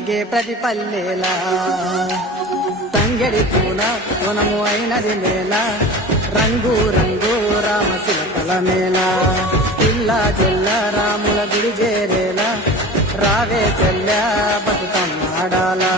ప్రతి పల్లెలా తంగడి పూల వనము అయినది మేళ రంగు రంగు రామశిల్పల మేళ పిల్ల జల్ల రాముల గుడి చేరేలా రావే చెల్ల బతుకమ్మాడాలా